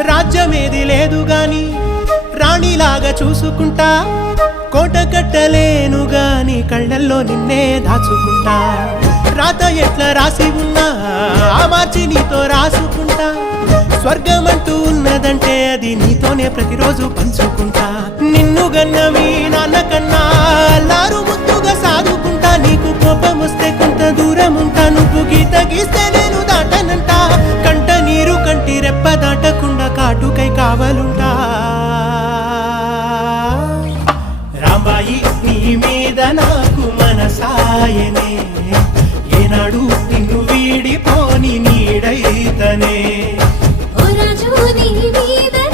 రాజ్యమేది లేదు గాని రాణిలాగా చూసుకుంటా, కోట కట్టలేను గాని కళ్ళల్లో నిన్నే దాచుకుంటా. రాత ఎట్లా రాసి ఉన్నా ఆ మార్చి నీతో రాసుకుంటా. స్వర్గమంటూ ఉన్నదంటే అది నీతోనే ప్రతిరోజు పంచుకుంటా. నిన్ను గన్న మీ నాన్న కన్నా అల్లారు ముద్దుగా సాదుకుంటా. నీకు కోపం వస్తే కొంత దూరం ఉంటా, నువ్వు గీత గీస్తే నేను దాటనంటా. కంట నీరు కంటి రెప్ప దాటకుండా కాటుకై కావలుంటా. రాంబాయి నీ మీద నాకు మనసాయనే, ఏనాడు నిన్ను వీడిపోని నీడైతనే. ఓ రాజు నీ మీద